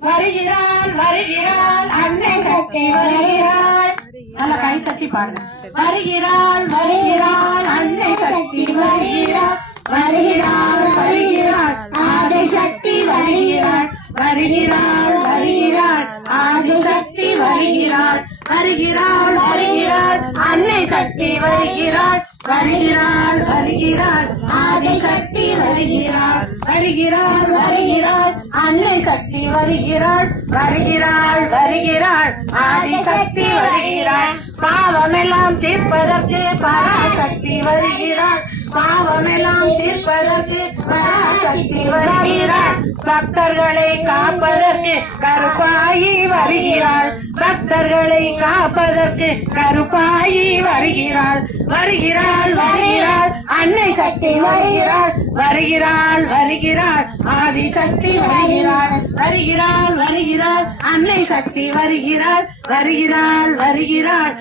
வருகிறாள் வருகிறாள் அன்னை சக்தி வருகிறாள். நல்ல கை தட்டி பாடுங்க. வருகிறாள் வருகிறாள் அன்னை சக்தி வருகிறாள். வருகிறாள் வருகிறாள் ஆதி சக்தி வருகிறாள். வருகிறாள் வருகிறாள் ஆதி சக்தி வருகிறாள். வருகிறாள் வருகிறாள் அன்னை சக்தி வருகிறாள். வருகிறாள் வருகிறாள் ஆதி சக்தி வருகிறாள். வருகிறாள் வருகிறாள் அன்னை சக்தி வருகிறாள். வருகிறாள் வருகிறாள் ஆதி சக்தி வருகிறாள். பாவமெல்லாம் தீர்ப்பதற்கு பராசக்தி வருகிறாள். பாவமெல்லாம் தீர்ப்பதற்கு பராசக்தி வருகிறாள். பக்தர்களை காப்பதற்கு கருப்பாயி வருகிறாள். பக்தர்களை காப்பதற்கு கருப்பாயி வருகிறாள். வருகிறாள் வருகிறாள் அன்னை சக்தி வருகிறாள். வருகிறாள் வருகிறாள் ஆதி சக்தி வருகிறாள். வருகிறாள் வருகிறாள் அன்னை சக்தி வருகிறாள். வருகிறாள் வருகிறாள்